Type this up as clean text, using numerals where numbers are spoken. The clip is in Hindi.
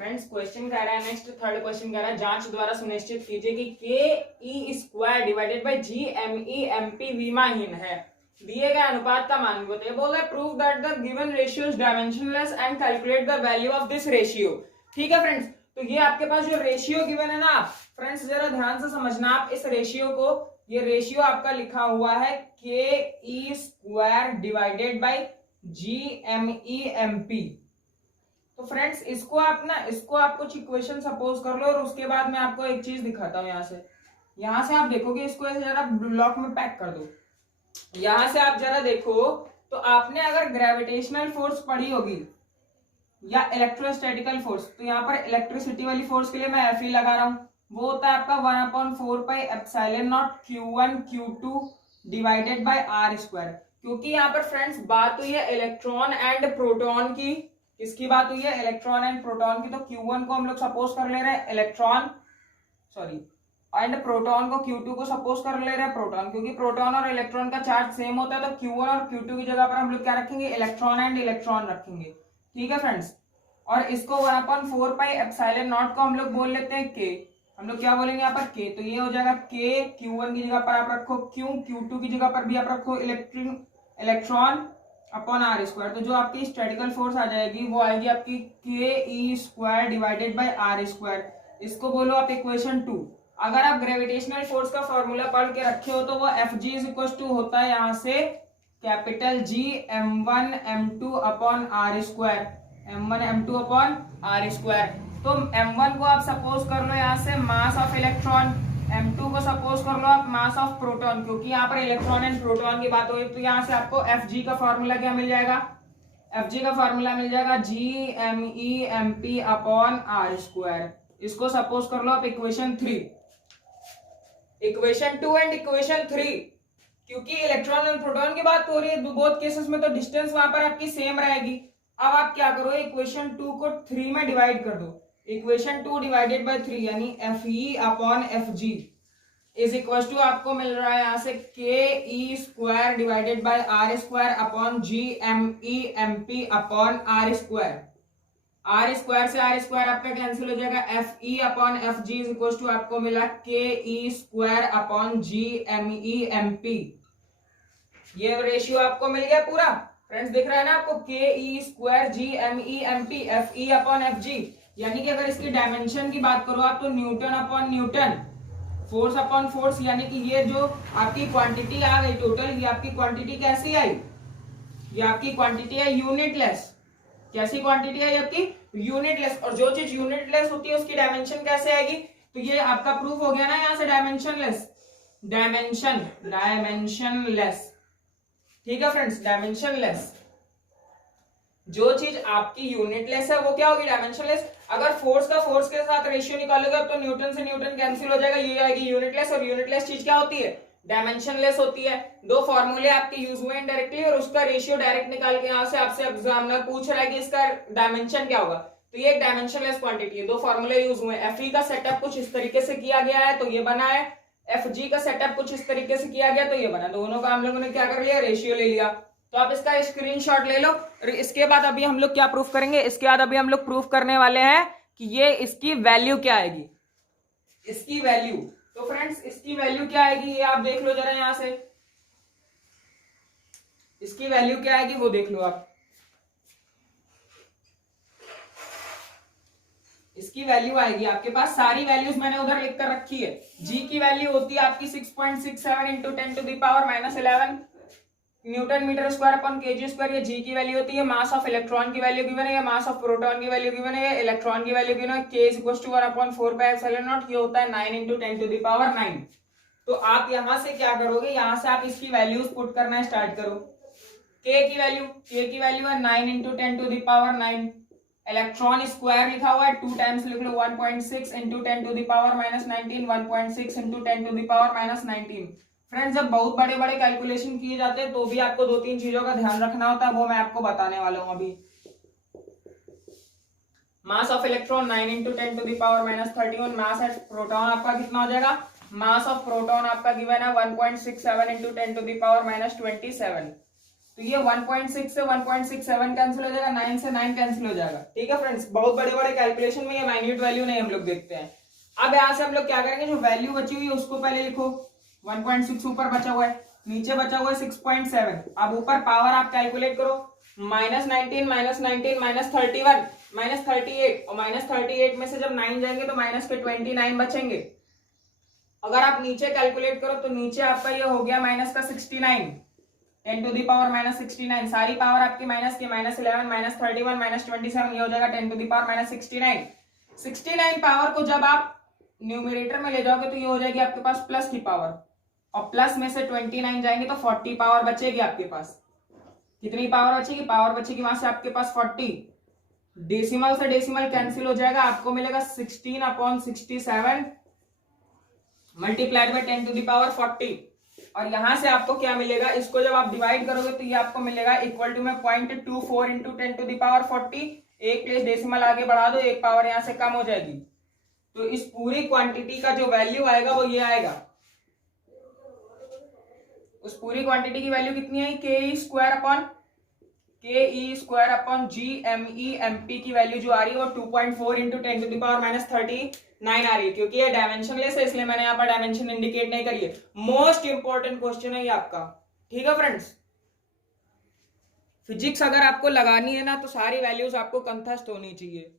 फ्रेंड्स क्वेश्चन कह रहा है नेक्स्ट थर्ड क्वेश्चन कह रहा है जांच द्वारा सुनिश्चित कीजिए कि K E square divided by G M E M P विमाहीन है। दिए गए अनुपात का मान बताइए। बोल रहा है prove that the given ratio is dimensionless and calculate the value of this ratio. ठीक है फ्रेंड्स, तो ये आपके पास जो रेशियो गिवन है ना फ्रेंड्स, जरा ध्यान से समझना आप इस रेशियो को। ये रेशियो आपका लिखा हुआ है K E square divided by G M E M P. तो फ्रेंड्स इसको आप कुछ इक्वेशन सपोज कर लो और उसके बाद मैं आपको एक चीज दिखाता हूं। यहां से आप देखोगे, इसको ऐसे जरा ब्लॉक में पैक कर दो। यहां से आप जरा देखो तो आपने अगर ग्रेविटेशनल फोर्स पढ़ी होगी या इलेक्ट्रोस्टैटिकल फोर्स, तो यहाँ पर इलेक्ट्रिसिटी वाली फोर्स के लिए मैं एफ ई लगा रहा हूं। वो होता है आपका 1/4 pi epsilon not Q1 Q2 divided by R square. क्योंकि यहाँ पर फ्रेंड्स बात हुई है इलेक्ट्रॉन एंड प्रोटॉन की। किसकी बात हुई है? इलेक्ट्रॉन एंड प्रोटॉन की। तो Q1 को हम लोग सपोज कर ले रहे हैं इलेक्ट्रॉन, सॉरी, एंड प्रोटॉन को Q2 को सपोज कर ले रहे हैं प्रोटॉन, क्योंकि प्रोटॉन और इलेक्ट्रॉन का चार्ज सेम होता है। तो Q1 और Q2 की जगह पर हम लोग क्या रखेंगे? इलेक्ट्रॉन एंड इलेक्ट्रॉन रखेंगे। ठीक है फ्रेंड्स, और इसको 1/4 पाई एप्सिलॉन नॉट को हम लोग बोल लेते हैं के। हम लोग क्या बोलेंगे यहाँ पर? के। तो ये हो जाएगा के। Q1 की जगह पर आप रखो Q, Q2 की जगह पर भी आप रखो इलेक्ट्रॉन अपॉन आर स्क्वायर। तो जो आपकी स्टैटिकल फोर्स आ जाएगी वो आएगी आपकी K E square divided by R square. इसको बोलो आप इक्वेशन 2। अगर आप ग्रेविटेशनल फोर्स का फॉर्मूला पढ़ के रखे हो तो वो F G is equal to होता है यहाँ से capital G m1 m2 upon R square, m1 m2 upon R square. तो m1 को आप सपोज कर लो यहाँ से मास ऑफ इलेक्ट्रॉन, m2 को सपोज कर लो आप मास ऑफ प्रोटॉन, क्योंकि यहाँ पर इलेक्ट्रॉन एंड प्रोटॉन की बात हो रही है। तो यहाँ से आपको Fg का फॉर्मूला क्या मिल जाएगा? Fg का फॉर्मूला मिल जाएगा GME अपॉन आर स्क्वायर। इसको सपोज कर लो आप इक्वेशन 3, इक्वेशन 2 एंड इक्वेशन 3। क्योंकि इलेक्ट्रॉन और प्रोटॉन की बात हो रही है बोथ केसेस में, तो डिस्टेंस वहां पर आपकी सेम रहेगी। अब आप क्या करो, इक्वेशन 2 को 3 में डिवाइड कर दो। इक्वेशन 2 डिवाइडेड बाय 3 यानी F E upon F G is equal to आपको मिल रहा है यहाँ से K E square divided by R square upon G M E M P upon R square. R square से आर स्क्वायर आपका कैंसिल हो जाएगा। F E upon F G is equal to आपको मिला K E square upon G M E M P. ये रेशियो आपको मिल गया पूरा। फ्रेंड्स दिख रहा है ना आपको? K E square G M E M P F E upon F G. यानी कि अगर इसकी डायमेंशन की बात करो आप तो Newton upon Newton, force upon force, यानी कि ये जो आपकी क्वांटिटी आ गई टोटल, ये आपकी क्वांटिटी कैसी आई? ये आपकी क्वांटिटी है यूनिटलेस। कैसी क्वांटिटी है आपकी? यूनिटलेस। और जो चीज यूनिटलेस होती है उसकी डायमेंशन कैसे आएगी? तो ये आपका प्रूफ हो गया ना यहाँ से डायमेंशनलेस, डायमेंशनलेस। ठीक है फ्रेंड्स, डायमेंशनलेस। जो चीज आपकी यूनिटलेस है वो क्या होगी? डायमेंशनलेस। अगर फोर्स का फोर्स के साथ रेशियो निकालोगे तो न्यूटन से न्यूटन कैंसिल हो जाएगा, ये आएगी यूनिटलेस। और यूनिटलेस चीज क्या होती है? डायमेंशनलेस होती है। दो फॉर्मूले आपके यूज हुए इनडायरेक्टली और उसका रेशियो डायरेक्ट निकाल के यहाँ से आपसे एग्जामिनर पूछ रहा है कि इसका डायमेंशन क्या होगा। तो ये एक डायमेंशनलेस क्वांटिटी है। दो फॉर्मूले यूज हुए। एफ ई का सेटअप कुछ इस तरीके से किया गया है तो ये बना है, एफ जी का सेटअप कुछ इस तरीके से किया गया तो ये बना। दोनों का हम लोगों ने क्या कर लिया? रेशियो ले लिया। तो आप इसका स्क्रीनशॉट ले लो। इसके बाद अभी हम लोग क्या प्रूफ करेंगे? इसके बाद अभी हम लोग प्रूफ करने वाले हैं कि ये इसकी वैल्यू क्या आएगी, इसकी वैल्यू। तो फ्रेंड्स इसकी वैल्यू क्या आएगी ये आप देख लो जरा यहां से। इसकी वैल्यू क्या आएगी वो देख लो आप। इसकी वैल्यू आएगी आपके पास, सारी वैल्यूज मैंने उधर लिख कर रखी है। जी की वैल्यू होती है आपकी 6.67 into 10 to the power -11 newton metre square upon KG square. ये जी की वैल्यू होती है। मास ऑफ इलेक्ट्रॉन की वैल्यू गिवन है, मास ऑफ प्रोटॉन की वैल्यू गिवन है, इलेक्ट्रॉन की वैल्यू गिवन है। K is equal to 1/4 pi epsilon not, ये होता है 9 इंटू 10 टू द पावर 9। तो आप यहां से क्या करोगे? यहां से आप इसकी वैल्यूज पुट करना स्टार्ट करो। के की वैल्यू है 9 into 10 to the power 9। Electron square लिखा हुआ है 2 टाइम्स लिख लो, 1.6 into 10 to the power -19, 1.6 into 10 to the power -19। Friends जब बहुत बड़े बड़े कैलकुलेशन किए जाते हैं तो भी आपको दो तीन चीजों का ध्यान रखना होता है, वो मैं आपको बताने वाला हूं अभी। Mass of electron 9 into 10 to the power -31। Mass of proton आपका कितना हो जाएगा? मास ऑफ प्रोटॉन आपका गिवन है 1.67 इंटू 10 टू द पावर -27। तो ये 1.6 से 1.67 कैंसिल हो जाएगा, 9 से 9 कैंसिल हो जाएगा। ठीक है फ्रेंड्स, बहुत बड़े बड़े कैलकुलेशन में ये माइन्यूट वैल्यू नहीं हम लोग देखते हैं। अब यहाँ से हम लोग क्या करेंगे, जो वैल्यू बची हुई है उसको पहले लिखो। 1.6 ऊपर बचा हुआ है, नीचे बचा हुआ है 6.7। अब ऊपर पावर आप कैलकुलेट करो, -19 -31 -38, और -38 में से जब 9 जाएंगे तो माइनस के 29 बचेंगे। अगर आप नीचे कैलकुलेट करो तो नीचे आपका ये हो गया माइनस का 69, 10 टू दी पावर -69। सारी पावर आपकी माइनस की, -11 -31 -27, ये हो जाएगा 10 टू दी पावर -69। 69 पावर को जब आप न्यूमरेटर में ले जाओगे तो ये हो जाएगी आपके पास प्लस की पावर, और प्लस में से 29 जाएंगे तो 40 पावर बचेगी आपके पास। कितनी पावर बचेगी, पावर बचेगी वहां से आपके पास 40। डेसिमल से डेसिमल कैंसिल हो जाएगा, आपको मिलेगा 16/67 multiplied by 10 to the power 40। और यहां से आपको क्या मिलेगा, इसको जब आप डिवाइड करोगे तो ये आपको मिलेगा इक्वल टू में 0.24 इंटू 10 टू दी पावर 40। एक प्लेस डेसिमल आगे बढ़ा दो, एक पावर यहां से कम हो जाएगी, तो इस पूरी क्वांटिटी का जो वैल्यू आएगा वो ये आएगा। उस पूरी क्वांटिटी की वैल्यू कितनी है, ke² अपॉन GME/MP की वैल्यू जो आ रही है वो 2.4 इंटू 10 टू द पावर -39 आ रही है। क्योंकि ये डायमेंशनलेस है इसलिए मैंने यहाँ पर डायमेंशन इंडिकेट नहीं करी है। मोस्ट इंपॉर्टेंट क्वेश्चन है ये आपका। ठीक है फ्रेंड्स, फिजिक्स अगर आपको लगानी है ना तो सारी वैल्यूज आपको कंठस्थ होनी चाहिए।